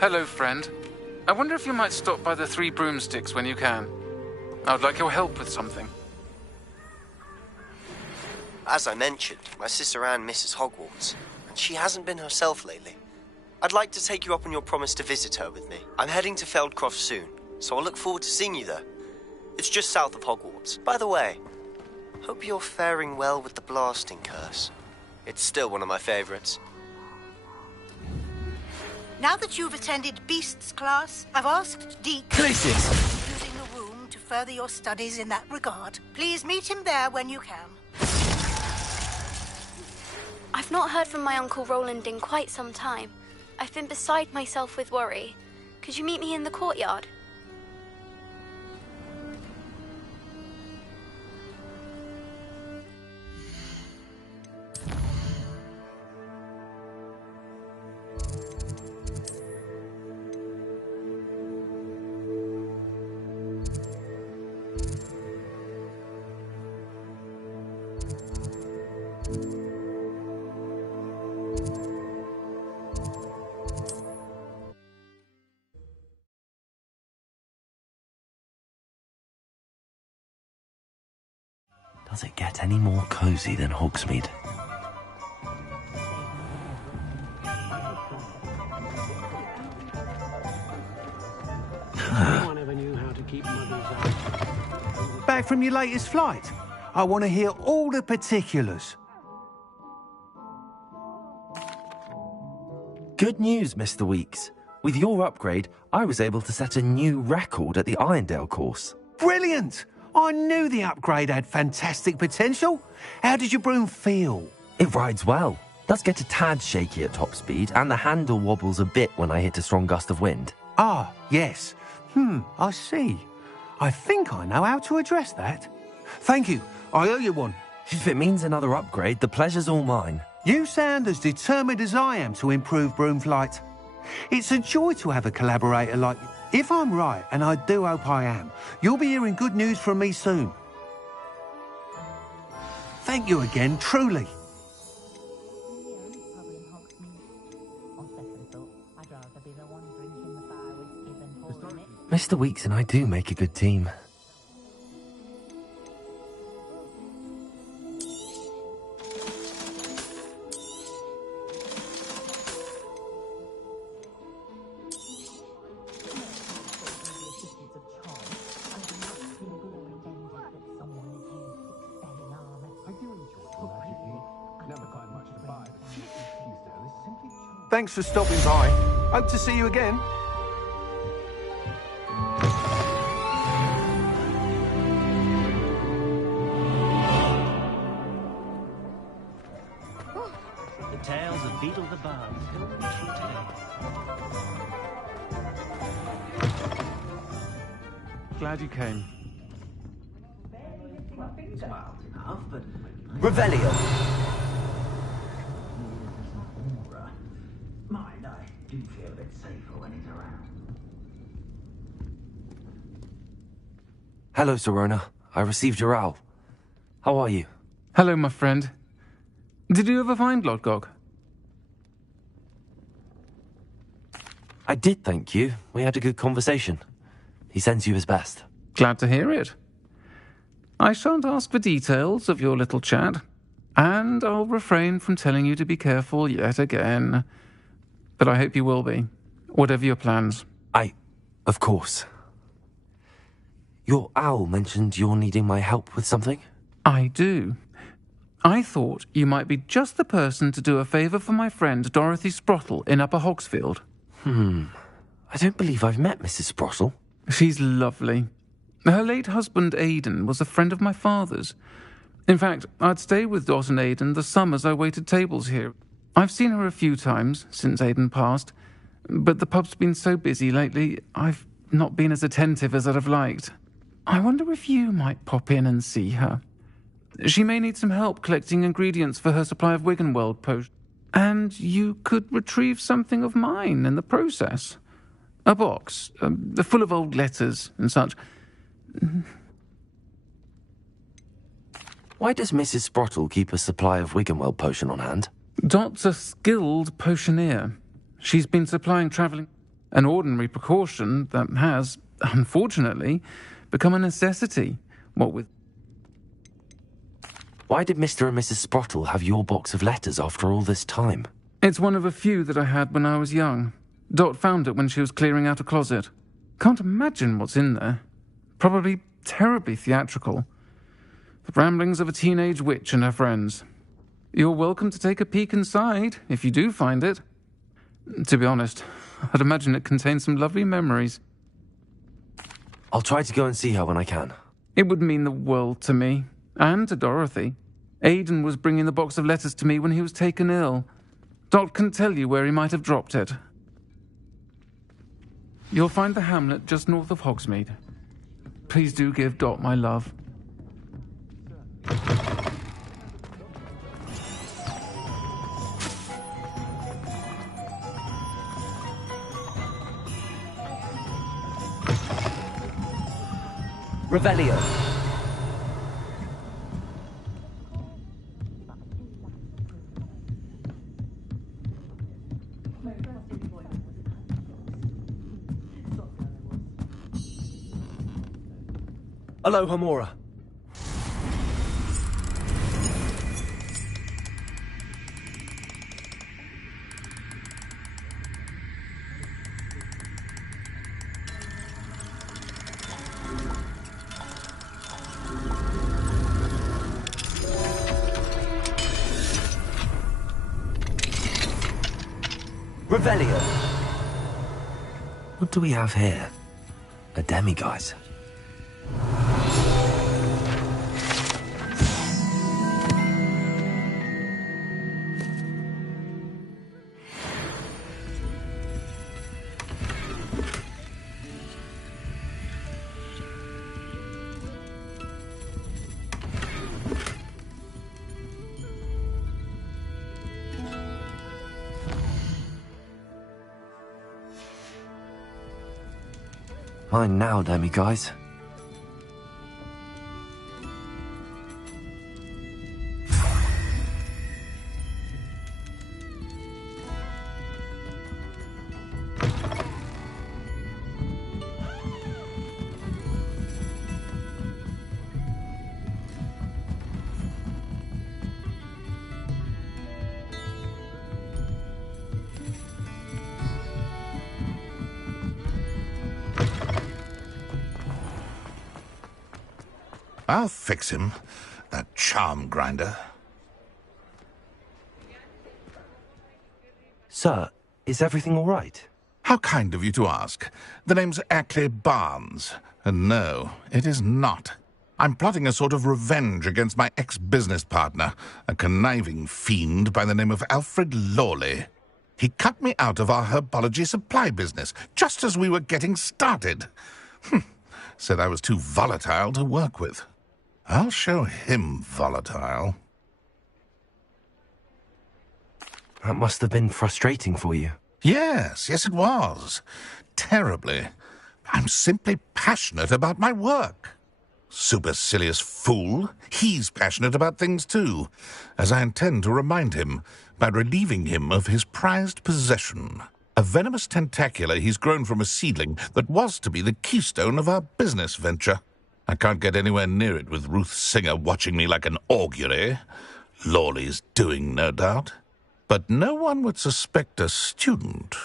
Hello, friend. I wonder if you might stop by the Three Broomsticks when you can. I would like your help with something. As I mentioned, my sister Anne misses Hogwarts, and she hasn't been herself lately. I'd like to take you up on your promise to visit her with me. I'm heading to Feldcroft soon, so I'll look forward to seeing you there. It's just south of Hogwarts. By the way, hope you're faring well with the blasting curse. It's still one of my favorites. Now that you've attended Beasts class, I've asked Deke Places! using the room to further your studies in that regard. Please meet him there when you can. I've not heard from my Uncle Roland in quite some time. I've been beside myself with worry. Could you meet me in the courtyard? Does it get any more cozy than Hogsmeade? Back from your latest flight? I want to hear all the particulars. Good news, Mr. Weeks. With your upgrade, I was able to set a new record at the Irondale course. Brilliant! I knew the upgrade had fantastic potential. How did your broom feel? It rides well. Does get a tad shaky at top speed, and the handle wobbles a bit when I hit a strong gust of wind. Ah, yes. I see. I think I know how to address that. Thank you. I owe you one. If it means another upgrade, the pleasure's all mine. You sound as determined as I am to improve broom flight. It's a joy to have a collaborator like you. If I'm right, and I do hope I am, you'll be hearing good news from me soon. Thank you again, truly. Mr. Weeks and I do make a good team. Thanks for stopping by. Hope to see you again. The tales of Beetle the Bard still ring true today. Glad you came. Smiled enough, but... Revelio! Mind, I do feel a bit safer when he's around. Hello, Serona. I received your owl. How are you? Hello, my friend. Did you ever find Lodgok? I did, thank you. We had a good conversation. He sends you his best. Glad to hear it. I shan't ask for details of your little chat, and I'll refrain from telling you to be careful yet again. But I hope you will be, whatever your plans. Of course. Your owl mentioned you're needing my help with something? I do. I thought you might be just the person to do a favour for my friend Dorothy Sprottle in Upper Hogsfield. I don't believe I've met Mrs. Sprottle. She's lovely. Her late husband Aidan was a friend of my father's. In fact, I'd stay with Dot and Aidan the summers I waited tables here. I've seen her a few times since Aidan passed, but the pub's been so busy lately, I've not been as attentive as I'd have liked. I wonder if you might pop in and see her. She may need some help collecting ingredients for her supply of Wiggenweld potion, and you could retrieve something of mine in the process. A box, full of old letters and such. Why does Mrs. Sprottle keep a supply of Wiggenweld potion on hand? Dot's a skilled potioneer. She's been supplying travelling, an ordinary precaution that has, unfortunately, become a necessity, what with... Why did Mr. and Mrs. Sprottle have your box of letters after all this time? It's one of a few that I had when I was young. Dot found it when she was clearing out a closet. Can't imagine what's in there. Probably terribly theatrical. The ramblings of a teenage witch and her friends. You're welcome to take a peek inside, if you do find it. To be honest, I'd imagine it contains some lovely memories. I'll try to go and see her when I can. It would mean the world to me, and to Dorothy. Aidan was bringing the box of letters to me when he was taken ill. Dot can tell you where he might have dropped it. You'll find the hamlet just north of Hogsmeade. Please do give Dot my love. Revelio. Aloha Mora. Revelio. What do we have here? A demiguise. Mine now, demiguise. I'll fix him, that charm grinder. Sir, is everything all right? How kind of you to ask. The name's Ackley Barnes, and no, it is not. I'm plotting a sort of revenge against my ex-business partner, a conniving fiend by the name of Alfred Lawley. He cut me out of our herbology supply business, just as we were getting started. Said I was too volatile to work with. I'll show him volatile. That must have been frustrating for you. Yes, it was. Terribly. I'm simply passionate about my work. Supercilious fool. He's passionate about things too, as I intend to remind him by relieving him of his prized possession. A venomous tentacula he's grown from a seedling that was to be the keystone of our business venture. I can't get anywhere near it with Ruth Singer watching me like an augury. Lawley's doing, no doubt. But no one would suspect a student.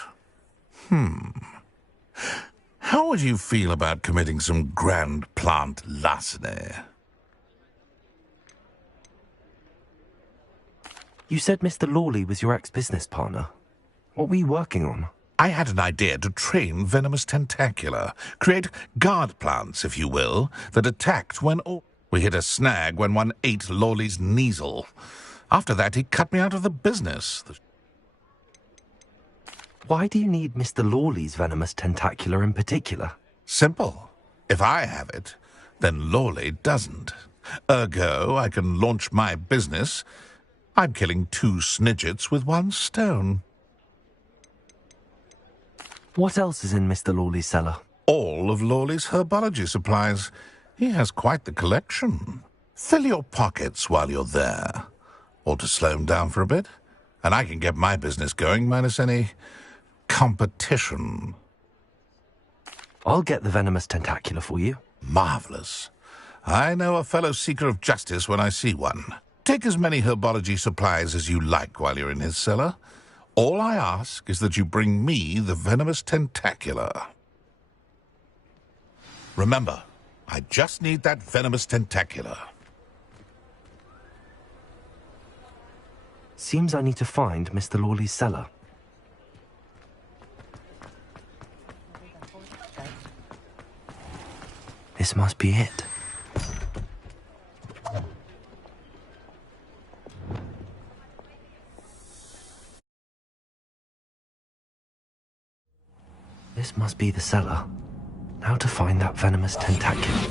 How would you feel about committing some grand plant larceny? You said Mr. Lawley was your ex-business partner. What were you working on? I had an idea to train venomous tentacula. Create guard plants, if you will, that attacked when... We hit a snag when one ate Lawley's Kneasel. After that, he cut me out of the business. Why do you need Mr. Lawley's venomous tentacula in particular? Simple. If I have it, then Lawley doesn't. Ergo, I can launch my business. I'm killing 2 snidgets with 1 stone. What else is in Mr. Lawley's cellar? All of Lawley's herbology supplies. He has quite the collection. Fill your pockets while you're there. Or to slow him down for a bit. And I can get my business going minus any competition. I'll get the venomous tentacula for you. Marvelous. I know a fellow seeker of justice when I see one. Take as many herbology supplies as you like while you're in his cellar. All I ask is that you bring me the venomous tentacula. Remember, I just need that venomous tentacula. Seems I need to find Mr. Lawley's cellar. This must be it. This must be the cellar. Now to find that venomous tentacula.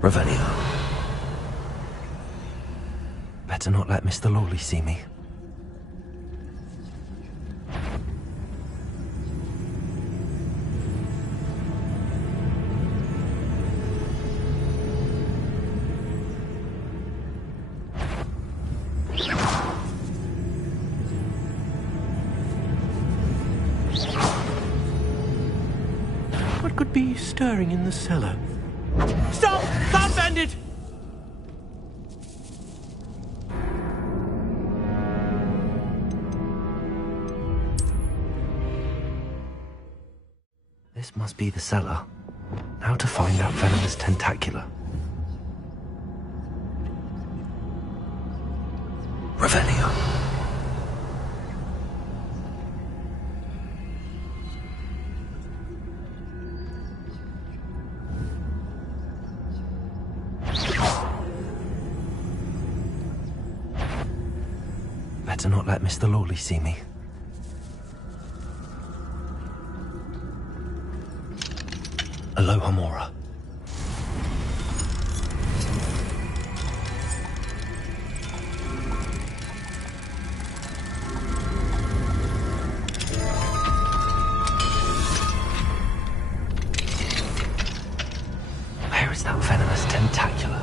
Revelio. Better not let Mr. Lawley see me. What could be stirring in the cellar? Stop! Stop, bandit! This must be the cellar. Now to find that venomous tentacula. Revelio. Better not let Mr. Lawley see me. Aloha Mora. Where is that venomous tentacula?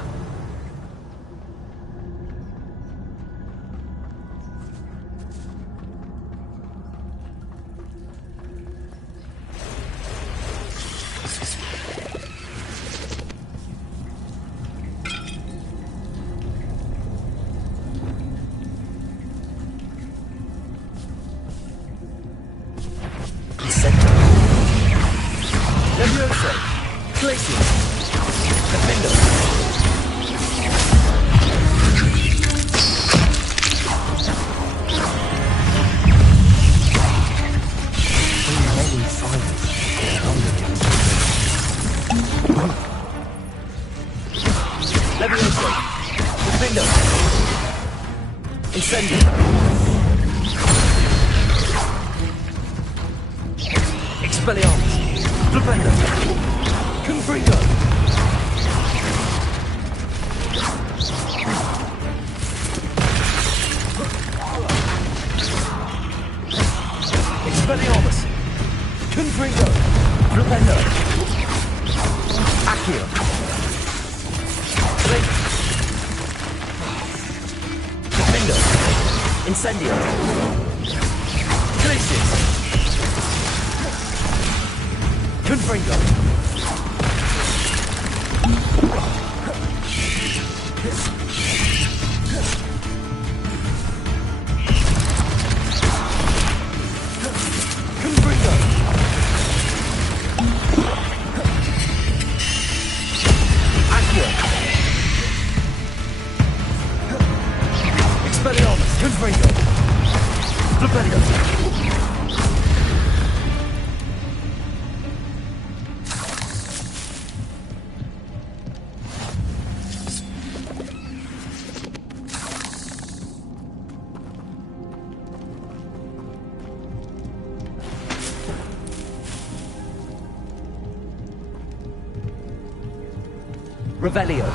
Revelio.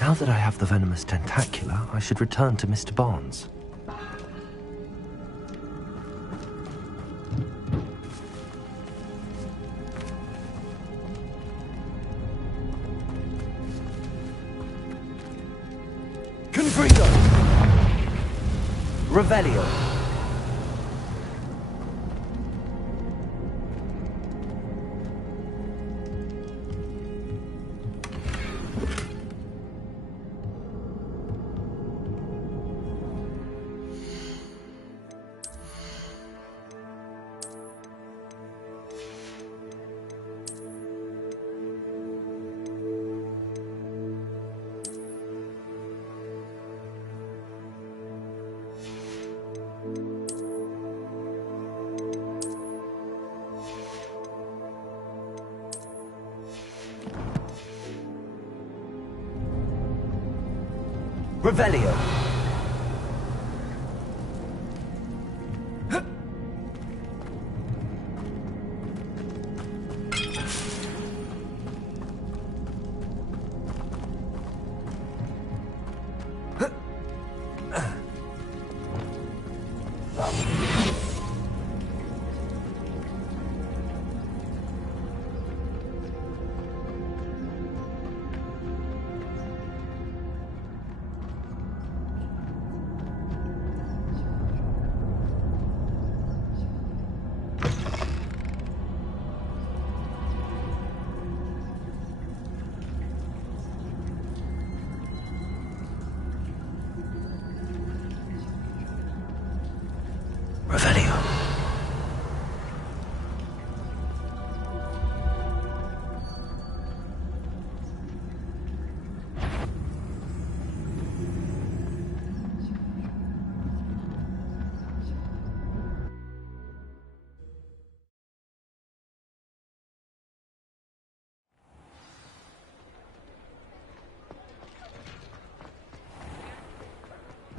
Now that I have the venomous tentacula, I should return to Mr. Barnes. Revelio. Revelio.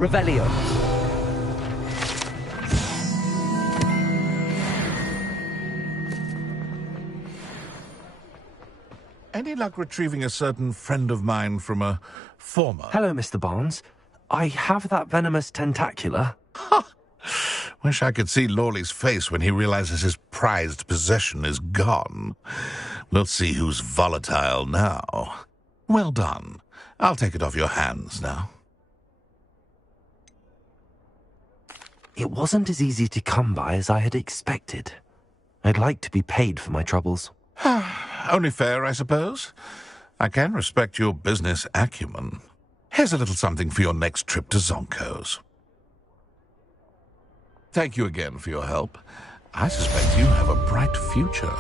Revelio. Any luck retrieving a certain friend of mine from a former... Hello, Mr. Barnes. I have that venomous tentacula. Wish I could see Lawley's face when he realizes his prized possession is gone. We'll see who's volatile now. Well done. I'll take it off your hands now. It wasn't as easy to come by as I had expected. I'd like to be paid for my troubles. Only fair, I suppose. I can respect your business acumen. Here's a little something for your next trip to Zonko's. Thank you again for your help. I suspect you have a bright future.